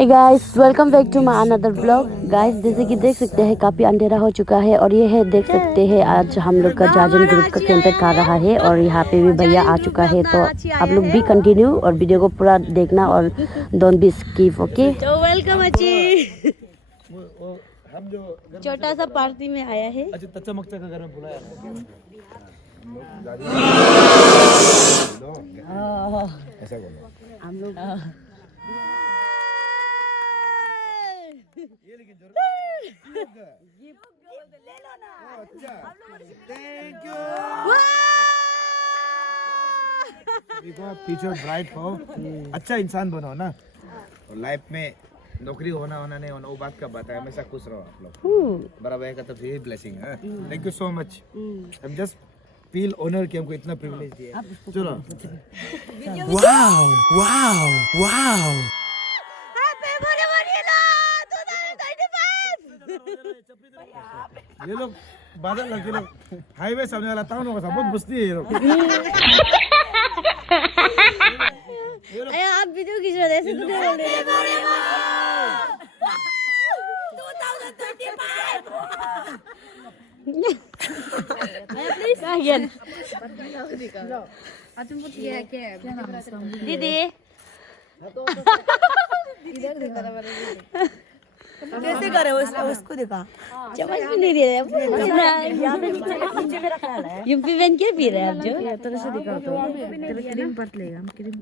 Hey guys, welcome back to my another vlog. Guys, जैसे कि देख सकते हैं काफ़ी अंधेरा हो चुका है और ये है देख सकते हैं आज हम लोग का जाजन ग्रुप का कैंपेन कर रहा है और यहाँ पे भी भैया आ चुका है, तो आप लोग भी कंटिन्यू और वीडियो को पूरा देखना और डोंट बी स्किप, ओके। तो वेलकम अची, हम जो छोटा सा पार्टी में आया है। अच्छा तच्चा मक्चा का घर में बुलाया ऐसा बोलो हम लोग ये लेकिन जरूर ले लो ना। अच्छा थैंक यू। देखो फ्यूचर ब्राइट हो, अच्छा इंसान बनो ना, और लाइफ में नौकरी होना नहीं होना वो बात का बात है, हमेशा खुश रहो आप लोग। बराबर का तो यही ब्लेसिंग है। Thank you so much. I am just feel honour कि हमको इतना प्रिविलेज दिया। चलो वाओ वाओ वाओ ये लोग बादल लगे लोग हाईवे सामने वाला टाउन होगा सब बहुत बुस्ती है ये लोग। आप वीडियो खींच रहे थे तो बोल रहे हैं। दीदी कैसे करे उसको देखा, चम्मच भी नहीं दे रहे। यूपी वैन क्या पी रहे हैं आप जो तरह से दिखा तो तेरा क्रीम पट लेगा, हम क्रीम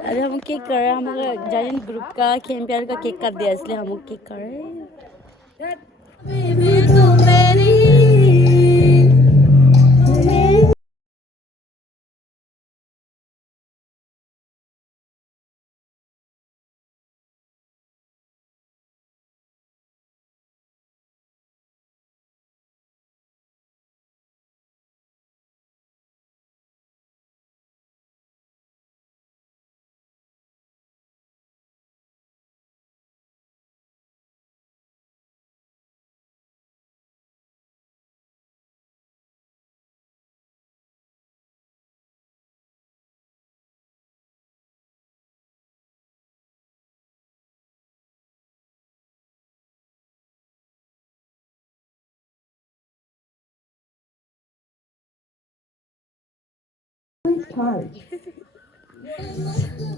अरे हम केक कर रहे हैं, हम जाजन ग्रुप का कैंपेन का केक कर दिया इसलिए हम केक कर रहे हैं।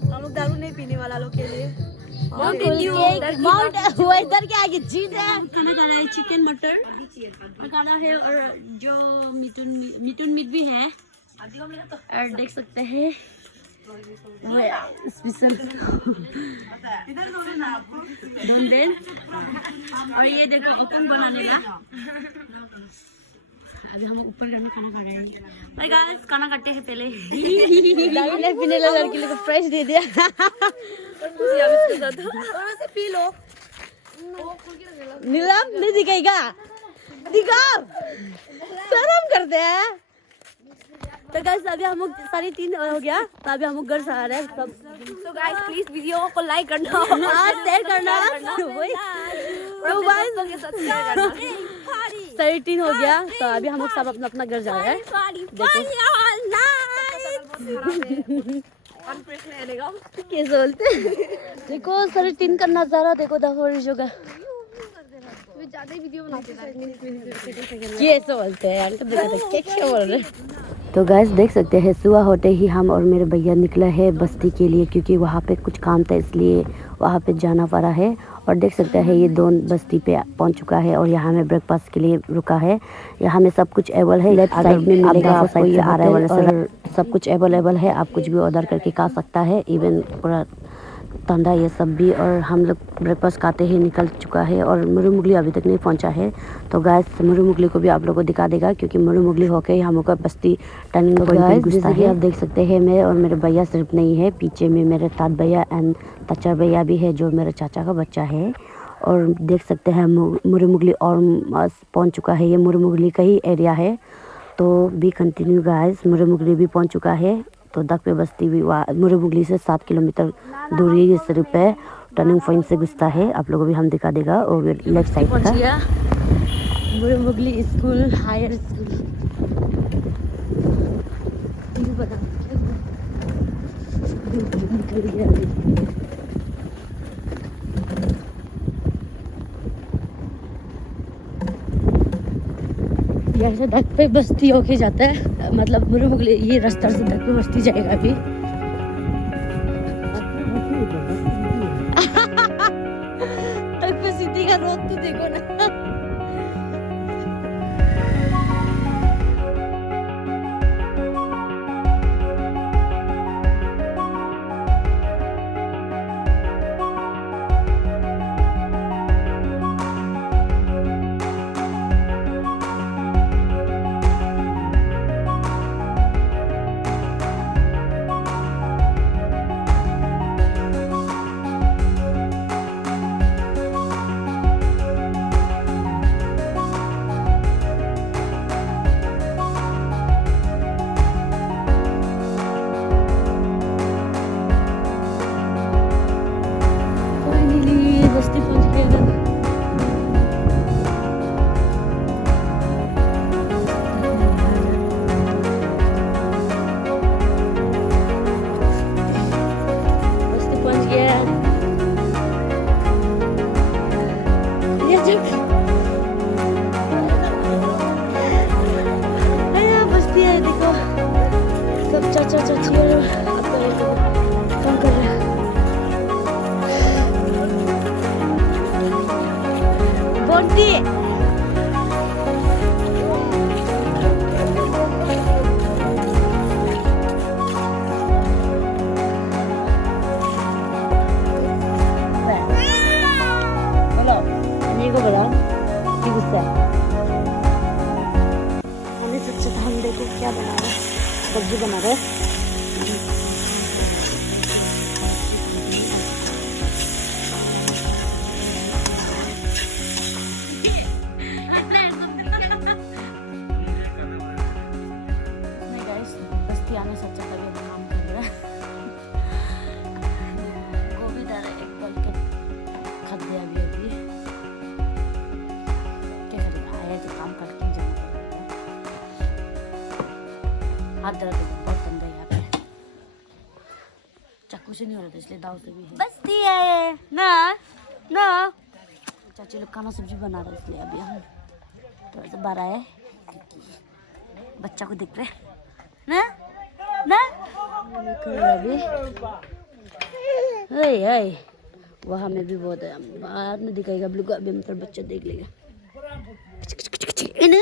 हम लोग दारू नहीं पीने वाला लोग के लिए वो इधर के आगे जीत है। खाना खा रहा है चिकन मटर और खाना है, और जो मिटून मीट भी है और देख सकते हैं स्पेशल दोनदेन। और ये देखो ओपन बनाने का। अभी हम ऊपर घर खाना खा रहे हैं। भाई गाइस खाना खाते हैं पहले। दारू नहीं पीने वाला लड़की लोग को फ्रेश दे दिया। थोड़ा सा पी लो। नीलम नहीं दिखाएगा, दिखाओ, शर्म करते हैं। तो गाइस अभी हम लोग 3:30 हो गया, तो अभी हम लोग घर से आ रहे हैं सब। तो गाइस प्लीज वीडियो को लाइक करना, शेयर करना। वही तो गाइस 3:30 हो गया, तो अभी हम लोग सब अपना अपना घर जा रहे हैं। कैसे बोलते देखो 3:30 का नजारा देखो, दफोरिशों का ज्यादा वीडियो बनाते हैं। कैसे बोलते हैं यार, क्या बोल रहे। तो गाइस देख सकते हैं सुबह होते ही हम और मेरे भैया निकला है बस्ती के लिए, क्योंकि वहाँ पे कुछ काम था इसलिए वहाँ पे जाना पड़ा है। और देख सकते हैं ये दोन बस्ती पे पहुँच चुका है और यहाँ में ब्रेकफास्ट के लिए रुका है। यहाँ में सब कुछ अवेलेबल है, लेफ्ट साइड में मिलेगा आपको, ये आ रहा है और सब कुछ अवेलेबल है, आप कुछ भी ऑर्डर करके खा सकता है, इवन पूरा ठंडा ये सब भी। और हम लोग ब्रेकफास्ट खाते ही निकल चुका है और मुरु मुगली अभी तक नहीं पहुंचा है। तो गाइस मुरु मुगली को भी आप लोगों को दिखा देगा, क्योंकि मुरु मुगली होके ही हम लोग का बस्ती टर्निंग पॉइंट पे घुसता है। आप देख सकते हैं मैं और मेरे भैया सिर्फ नहीं है, पीछे में मेरे तात भैया एंड तचा भैया भी है जो मेरे चाचा का बच्चा है। और देख सकते हैं मुरु मुगली और पहुँच चुका है, ये मुरु मुगली का ही एरिया है। तो भी कंटिन्यू गाइस, मुरु मुगली भी पहुँच चुका है। तो दक बस्ती भी मुरु मुगली से 7 किलोमीटर दूरी ये सिर्फ है, टर्निंग पॉइंट से घुसता है। आप लोगों को भी हम दिखा देगा, और लेफ्ट साइड का मुरु मुगली स्कूल हायर स्कूल। निकल गया अभी। यहाँ से दक पे बस्ती होके जाता है, मतलब मुरे मुगले ये रास्ता से दक पे बस्ती जाएगा अभी। दक पे सीधी का रोड तो देखो ना। बस्ती पहुंच गए इधर। बस्ती पहुंच गया। ये जब अरे बस्ती है, देखो सब चाचा चाची और काम कर रहे हैं। Bonti. Belum. Ini ko belum. Ini bisa. हमने सबसे हम देखो क्या बना रहे हैं, सब्जी बना रहे हैं। आने से अच्छा तभी हम काम कर रहे हैं। गोभी डाल एक पल के खा दिया अभी अभी। क्या करें, आया तो काम करके ही जाना पड़ेगा। हाथ दर्द बहुत गंदा है यहाँ पे, चाकू से नहीं हो रहा था इसलिए दाव से भी है। बस्ती है ना ना, चाची लोग खाना सब्जी बना रहे इसलिए अभी हम थोड़ा सा बाहर आए, बच्चा को देख रहे ना ना अभी। वहाँ में भी बहुत है, बाद में दिखाएगा अभी हम थोड़ा बच्चा देख लेगा है ना।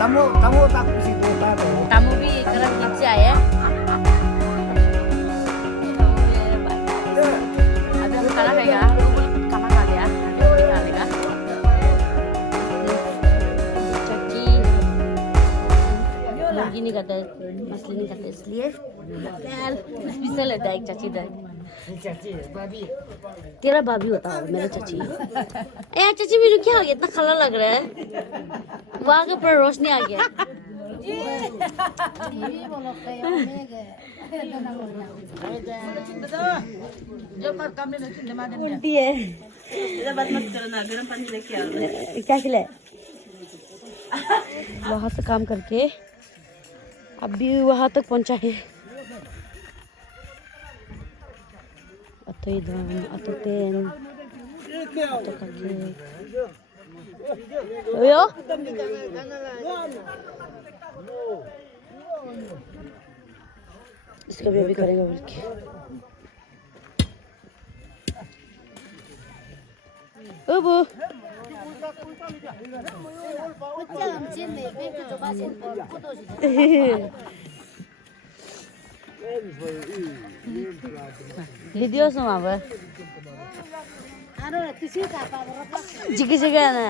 Kamro. Tamu tak situ kan. Tamu भी करक नीचे आया है। अभी हम खाना खाएगा। खाना खा लिया। अभी खा लेगा। चाची मुर्गी नहीं खाता है, मछली नहीं खाता है, इसलिए स्पेशल लेता है एक चाची इधर। तेरा भाभी होता है मेरा चाची। ए चाची मेरे क्या हो गया, इतना काला लग रहा है। वहाँ के ऊपर रोशनी आ गया। उल्टी है। बात मत करो ना, गर्म पानी लेके आओ। क्या खिलाए? वहाँ से काम करके अभी वहाँ तक पहुँचा है। अतो इधम, अतो पेन, अतो कके। यो? इसका भी अभी करेगा बोल के। ओबो। Video semua apa? Jika na.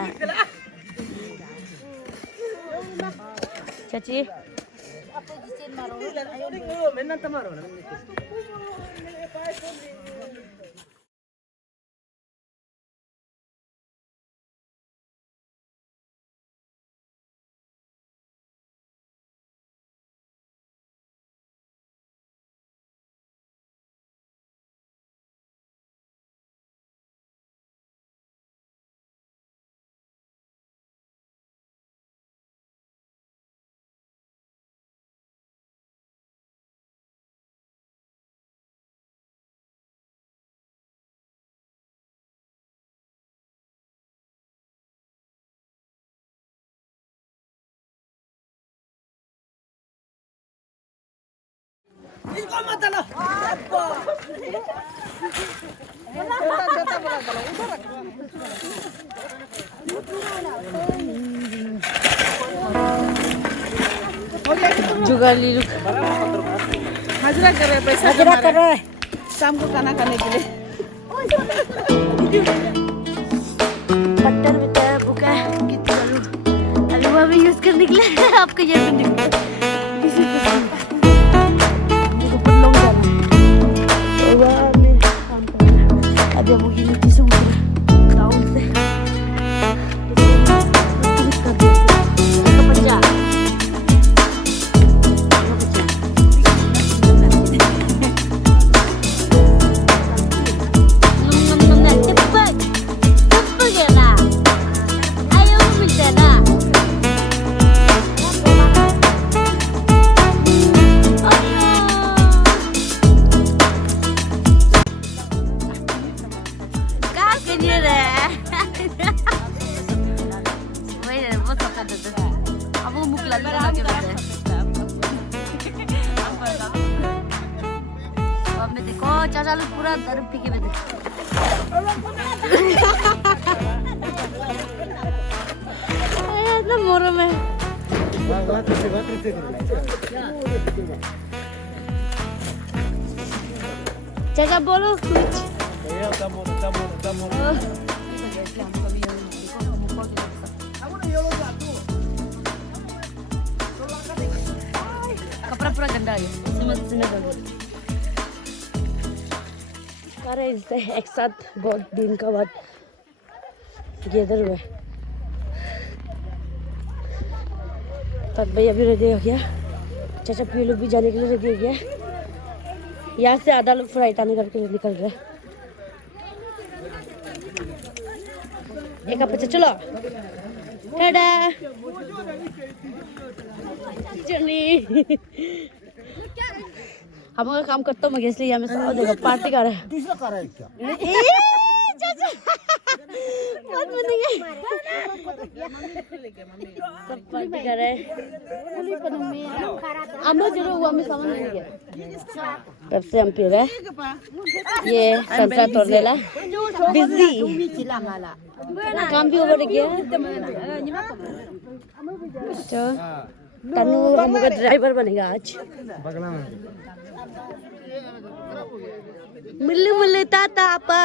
Caci. इसको मत डालो। जुगाली लोग हाजिरा कर रहे, पैसा हाजिरा कर रहा है शाम को खाना खाने के लिए। पत्थर बिताया बुका है गीत चालू अभी वो भी यूज करने के लिए आपको ये भी दिखता है ऊपर लोग जाना है और वहाँ में काम करना है। अभी हम ये नीचे से उतर डाउन से कर दिया पंजा चाचा लोग पूरा दर पी के बैठे इतना मोरो में चाचा बोलो कुछ कपड़ा पूरा गंदा है समझ से नहीं सारे इससे एक साथ बहुत दिन का बाद गैदर हुए तब भाई अभी रेडी हो गया चाचा पी लोग भी जाने के लिए रेडी हो गया यहाँ से आधा लोग फ्लाइट आने करके निकल रहे एक बच्चा चलो टाटा जर्नी हम अगर काम करता हूँ इसलिए हमें सब देखो पार्टी कर रहा है दूसरा कर रहा है क्या चाचा बहुत बनेंगे सब पार्टी कर रहे हैं अम्मा जरूर हुआ मैं समझ नहीं गया तब से हम पी रहे हैं ये संतरा तोड़ने ला बिजी काम भी ओवर गया तो तनु हमका ड्राइवर बनेगा आज मिले मिले ताता आपा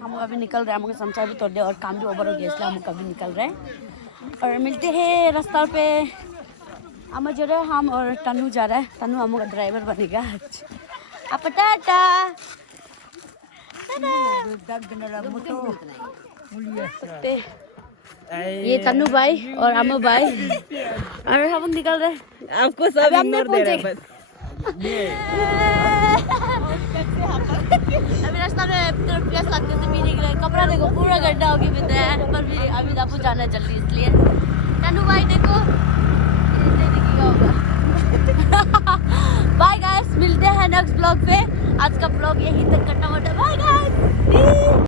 हम अभी निकल रहे हैं हमको समझा भी तोड़ दे और काम भी ओवर हो गया इसलिए हम कभी निकल रहे हैं और मिलते हैं रास्ता पे हम जो रहे हम और तनु जा रहा है तनु हमका ड्राइवर बनेगा आज आप टाटा ये तनु भाई और अमो भाई और हम निकल रहे आपको सब इग्नोर दे रहे हैं बस अभी रास्ता में प्यास लगने से भी निकले कपड़ा देखो पूरा गड्ढा हो गया है पर भी अभी आपको जाना है जल्दी इसलिए